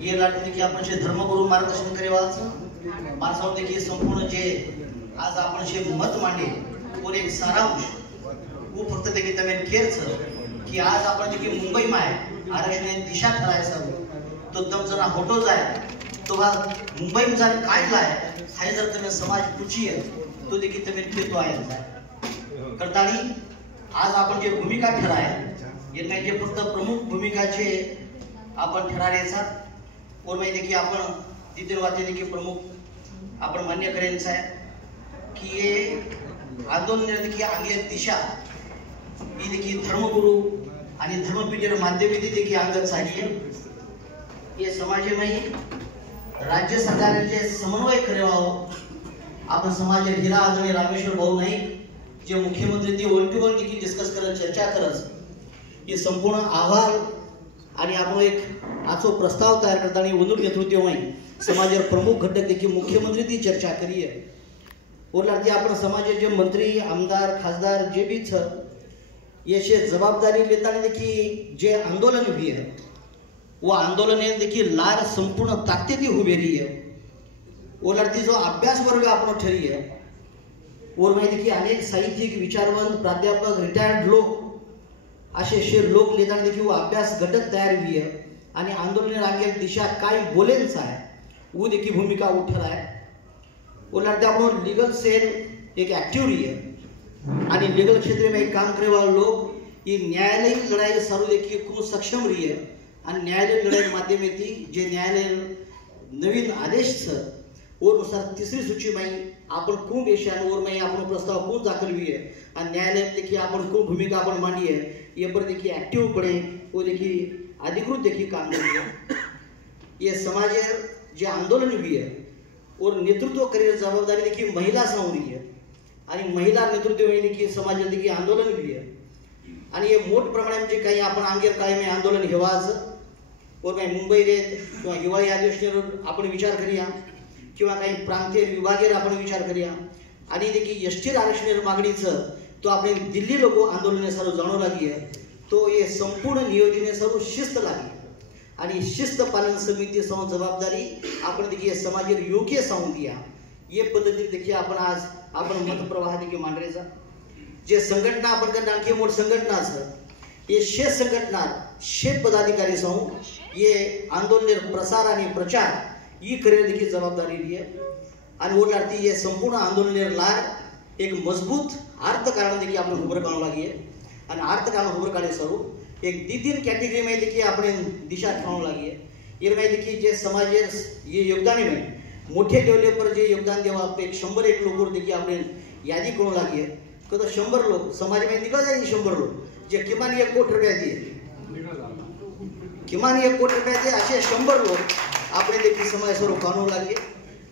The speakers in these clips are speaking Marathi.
ये लाटते की आपण जे धर्मगुरु मार्गदर्शन करेवाच माणसावर की संपूर्ण जे आज आपण जे मत मांडे और एक सारांश वो फक्त देखील तमे केरच की आज आपण जे की मुंबई माय आरक्षण दिशा ठरायचा तो दम जरा होटो जाय तो मुंबई में जर काय लाय हाय जर तमे समाज पूछी है तो देखील तमे केतो आहे करतानी आज आपण जे भूमिका ठराय याने जे फक्त प्रमुख भूमिका जे आपण ठरायचा और मैं देखिए आपण तिथे वाचे देखिए प्रमुख आपण मान्य करायचं आहे की ये आंदोलन देखिए आगे दिशा ये देखिए धर्मगुरु आणि धर्मपीठेर माध्यमे देखिए अंगत आहे ये समाज में राज्य सरकार जे समन्वय करेवा आपण समाज हिरा आदरणीय रामेश्वर भाऊ नाईक जे मुख्यमंत्री ती वन टू वन देखिए डिस्कस करत चर्चा करत ये संपूर्ण अहवाल आणि आपण एक आजो प्रस्ताव तयार करताना वनूर नेतृत्वमध्ये समाजावर प्रमुख घटक देखील मुख्यमंत्री ती चर्चा करी आहे ओरलाती आपण समाजाचे जे मंत्री आमदार खासदार जे भी छ याची जबाबदारी लेताना देखील जे आंदोलन भी आहे वो आंदोलन देखील लार संपूर्ण ताकदीती उभी रही है ओरलाती जो अभ्यास वर्ग आपण ठरी है और माहिती की अनेक साहित्यिक विचारवंत प्राध्यापक रिटायर्ड लोक असे लोक लेताना देखील वो अभ्यास घटक तयार हुई है आणि आंदोलन आगे दिशा काय बोलेंच आहे वो देखिए भूमिका उठ रहा है वो लड़ते आपण लीगल सेल एक एक्टिव रही है आणि लीगल क्षेत्र में काम करे वाले लोग ये न्यायालयिक लड़ाई सर्व देखिए खूब सक्षम रही है आणि न्यायालयिक लड़ाई माध्यमे थी जे न्यायालय नवीन आदेश छ और नुसार तीसरी सूची में आपण खूब एशियन और में आपण प्रस्ताव खूब दाखल हुई है और न्यायालय देखिए आपण खूब भूमिका आपण मांडी है ये पर देखिए एक्टिव पड़े वो देखिए अधिकृत देखिए काम कर रही है ये समाज जे आंदोलन हुई है और नेतृत्व करेल जवाबदारी देखिए महिला सांवरी है आणि महिला नेतृत्व में देखिए समाज देखिए आंदोलन हुई है आणि ये मोठ प्रमाणे जे काही आपण आंगेर काय में आंदोलन हेवाज और मैं मुंबई रे किंवा हिवाळी अधिवेशनावर आपण विचार करूया किंवा काही प्रांतीय विभागेर आपण विचार करूया आणि देखिए एसटी आरक्षण मागणीचं तो આપણે દિલ્હી લોકો આંદોલનને સારું જાણો લાગી है तो ये संपूर्ण नियोजने सर्व शिस्त लागी आणि शिस्त पालन समिती सह जबाबदारी आपण देखिए समाजेर योग्य सांगून दिया ये पद्धती देखिए आपण आज आपण मत प्रवाह देखिए मांडरेचा जे संघटना आपण करता आणखी मोठ संघटना असं ये शे संघटना शे पदाधिकारी सह ये आंदोलन प्रसार आणि प्रचार ये करे देखिए जबाबदारी रही है आणि वो लड़ती ये संपूर्ण आंदोलन लार एक मजबूत अर्थ कारण देखिए आपण उभर काढू लागी है आणि अर्थ कारण उभर काढे स्वरूप एक तीन कैटेगरी में देखिए आपण दिशा ठेवू लागी है ये में देखिए जे समाज ये योगदान में मोठे लेवल पर जे योगदान देवा एक 100 लोक देखिए आपण यादी करू लागी है तो 100 लोक समाज में निघा जाईल 100 लोक जे किमान 1 कोटी रुपये दिए किमान 1 कोटी रुपये दिए असे 100 लोक आपण देखिए समाज स्वरूप काढू लागी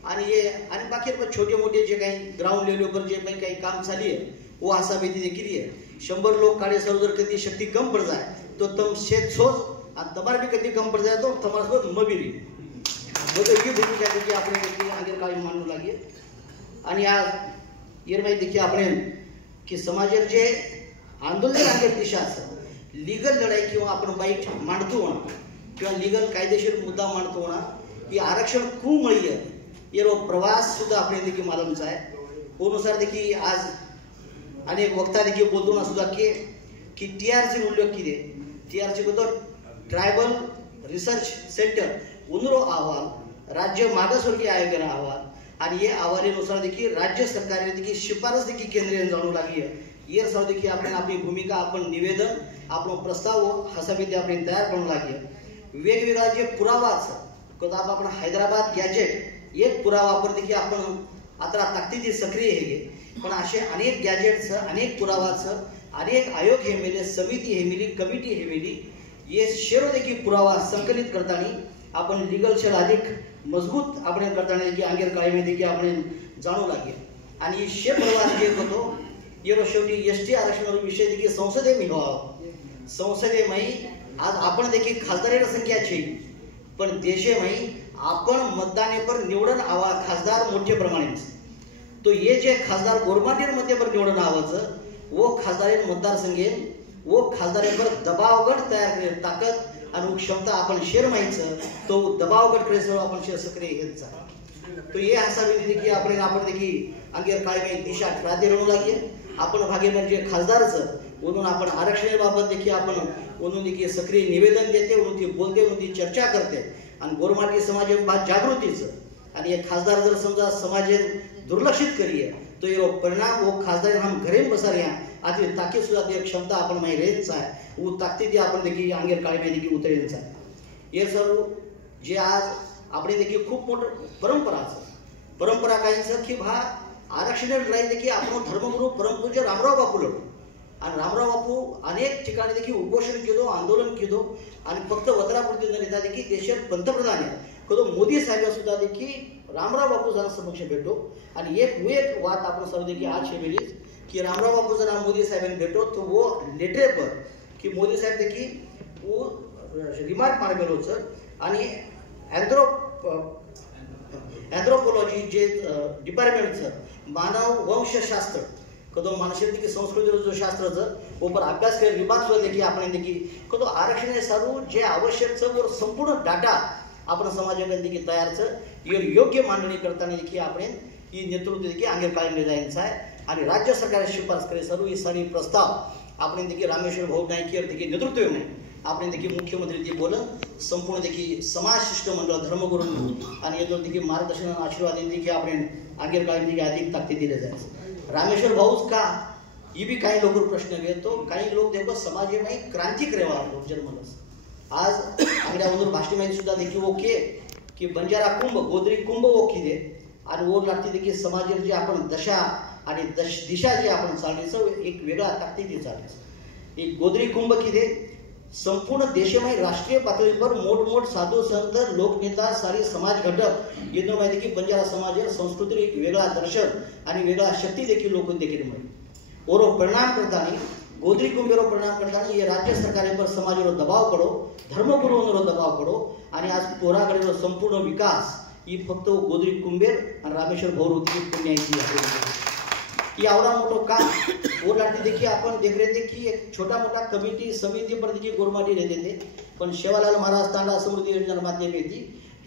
आणि ये आणि बाकी छोटे मोठे जे काही ग्राउंड लेवल पर जे काही काम चाली है वो आशा बेटी देखी है 100 लोग काढ़े सर उधर कभी शक्ति कम पड़ जाए तो तुम शेत सोच और तुम्हारे भी कभी कम पड़ जाए तो तुम्हारे सोच मबिरी वो तो ये भूमिका देखिए आपने देखिए आगे काळी मानू लागे आणि आज ये में देखिए आपने कि समाजेर जे आंदोलन आगे दिशा लीगल लढाई किंवा आपण वाईट मांडतो होणा किंवा लीगल कायदेशीर मुद्दा मांडतो होणा की आरक्षण खूप मळी है ये प्रवास सुद्धा आपने देखिए मालूम है अनुसार देखिए आज अनेक वक्ता देखिए बोलतो ना सुद्धा की टीआरसी उल्लेख किए टीआरसी को तो ट्राइबल रिसर्च सेंटर उनरो अहवाल राज्य मागासवर्गीय आयोगाचा अहवाल और ये अहवालानुसार देखिए राज्य सरकार ने देखिए शिफारस देखिए केंद्रीय जाणू लागी है ये सब देखिए आपण अपनी भूमिका आपण निवेदन आपण प्रस्ताव हसाबिते आपण तयार करू लागी है वेगवेगळा जे पुरावा कदा आपण हैदराबाद गॅजेट एक पुरावा पर देखिए आपण आता ताकदीची सक्रिय है पण असे अनेक गॅजेट्स अनेक पुरावाच अनेक आयोग हे मिले समिती हे मिली कमिटी हे मिली ये शेरो देखिए पुरावा संकलित करताना आपण लीगल सेल अधिक मजबूत आपण करताना देखिए आगेर काळी में देखिए आपण जाणू लागे आणि शे प्रवास जे होतो येरो शेवटी एसटी आरक्षण विषय देखिए संसदे में हो संसदे में आज आपण देखिए खासदारी संख्या छे पण देशे में आपण मतदाने पर निवडन आवा खासदार मोठे प्रमाणे तो ये जे खासदार गोरमाटीर मध्ये पर निवडन आवाचं वो खासदार मतदार संघे वो खासदार पर दबावगढ़ तैयार ताकत आणि क्षमता आपण शेर माहीचं तो दबाव कट करे आपण शेर सक्रिय हेचा तो ये असा विधी की आपण देखील अंगेर काय काही दिशा राहते रणू लागेल आपण भागे म्हणजे खासदारचं म्हणून आपण आरक्षणाबाबत देखील आपण म्हणून देखील सक्रिय निवेदन देते म्हणून ती बोलते म्हणून ती चर्चा करते आणि गोरमाटी समाजात जागृतीचं आणि एक खासदार जर समजा समाजात दुर्लक्षित करिए तो ये परिणाम वो खासदार हम घरे में बसा रहा आती ताकि सुद्धा ते क्षमता आपण माही रेंचा आहे वो ताकती ती आपण देखील अंगेर काळी माही देखील उतरेंचा आहे हे सर्व जे आज आपण देखील खूप मोठं परंपरा काहींचं की भा आरक्षण लढाई देखील आपण धर्मगुरू परमपूज्य रामराव बापू लढू आणि रामराव बापू अनेक ठिकाणी देखील उपोषण केलो आंदोलन केलो आणि फक्त वत्रापुरती न नेता देखील देशात पंतप्रधान आहे कदो मोदी साहेब सुद्धा देखील रामराव बापू जरा समक्ष भेटो आणि एक बात आपण सर्व देखील आज शेवेली की रामराव बापू जरा मोदी साहेबांनी भेटो तो वो लेटर पर की मोदी साहेब देखील वो रिमार्क मारगेलोचं आणि एंथ्रोपोलॉजी जे डिपार्टमेंटचं मानव वंशशास्त्र कदो मानसिक संस्कृती जो शास्त्राचं ऊपर अभ्यास कर रिमार्क सुद्धा देखील आपण देखील कदो आरक्षण सारू जे आवश्यकचं वर संपूर्ण डाटा आपण समाजाकडे देखील तयारचं योग्य मांडणी करताना देखील आपण ही नेतृत्व देखील अंगीर काढले जायचं आहे आणि राज्य सरकार शिफारस करे सर्व ही सारी प्रस्ताव आपण देखील रामेश्वर भाऊ नाईक देखील नेतृत्व नाही आपण देखील मुख्यमंत्री ते बोलन संपूर्ण देखील समाज शिष्टमंडळ धर्मगुरू आणि येतो देखील मार्गदर्शन आशीर्वाद देखील आपण अंगीर काढले देखील अधिक ताकद दिले जायचं रामेश्वर भाऊच का ही भी काही लोक प्रश्न घेतो काही लोक देखो समाजामध्ये क्रांती करेवा लोक जन्मलस आज आंगड्यावरून भाषणी माहिती सुद्धा देखील ओके की बंजारा कुंभ गोदरी कुंभ ओके दे आणि ओर लागते देखील समाजात जे आपण दशा आणि दिशा जे आपण चालण्याचं एक वेगळा ताकदीने चालण्याचं एक गोदरी कुंभ किदे संपूर्ण देशामध्ये राष्ट्रीय पातळीवर मोठ साधू संत लोकनेता सारी समाज घटक येणं माहिती की बंजारा समाज संस्कृती एक वेगळा दर्शन आणि वेगळा शक्ती देखील लोक देखील मिळेल ओरो परिणाम करताना गोदरी कुंभेरो परिणाम करताना ये राज्य सरकार पर समाजवर दबाव पडो धर्मगुरूंवर दबाव पडो आणि आज पोराकडे संपूर्ण विकास ही फक्त गोदरी कुंभेर आणि रामेश्वर भौरवती पुण्याची ही आवडा मोठो का वो लागते देखील आपण देख रहे थे की एक छोटा मोठा कमिटी समिती पर देखील गोरमाटी रहते थे पण शेवालाल महाराज तांडा समृद्धी योजना माध्यमेती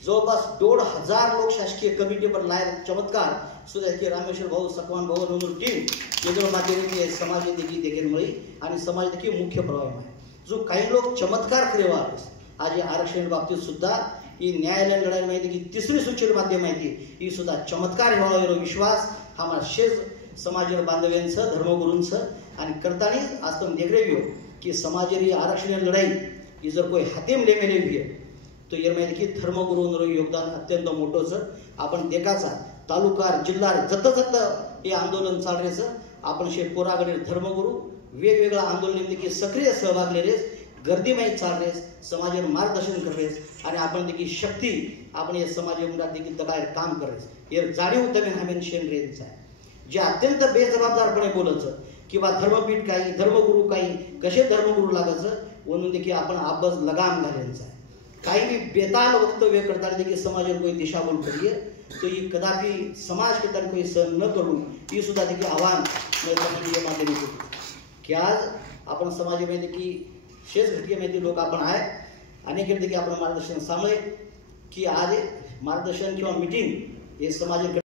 जवळपास 1,500 लोक शासकीय कमिटी पर लायर चमत्कार सुद्धा की रामेश्वर भाऊ सकवान भाऊ नंदूर टीम योजना माध्यमेती समाज देखील मिळी आणि समाज देखील मुख्य प्रभाव आहे जो काही लोक चमत्कार करेवा आज आरक्षण बाबतीत सुद्धा ही न्यायालय लढाई माहिती की तिसरी सूचील माध्यम माहिती ही सुद्धा चमत्कार व्हावा विश्वास हा मला शेज समाज बांधव्यांचं धर्मगुरूंचं आणि करताना आज तुम देख रहे हो की समाजारी आरक्षण लढाई ही जर कोई हातीम लेमेले भी तो ये माहिती की धर्मगुरूंवर योगदान अत्यंत मोठंच आपण देखाचा तालुका जिल्हा जत हे आंदोलन चालण्याचं आपण पोराकडे धर्मगुरू वेगवेगळ्या आंदोलन देखील सक्रिय सहभाग लेरेस गर्दी माहीत चालरेस समाजावर मार्गदर्शन करेस आणि आपण देखील शक्ती आपण या समाजामध्ये देखील दबाय काम करेस हे जाणीव तमेन हमेन शेन रेंच आहे जे अत्यंत बेजबाबदारपणे बोलायचं किंवा धर्मपीठ काही धर्मगुरू काही कसे धर्मगुरू लागायचं म्हणून देखील आपण आबज लगाम घालायचं आहे काही भी बेताल वक्तव्य करताना देखील समाजावर कोई दिशाभूल करिए तो ही कदापि समाज के तन कोई सहन न करून ही सुद्धा देखील आव्हान माध्यमातून की आज आपण समाजामध्ये देखील शेष घटकेमध्ये लोक आपण आहे अनेक देखील आपण मार्गदर्शन सांगले की आज मार्गदर्शन किंवा मीटिंग हे समाज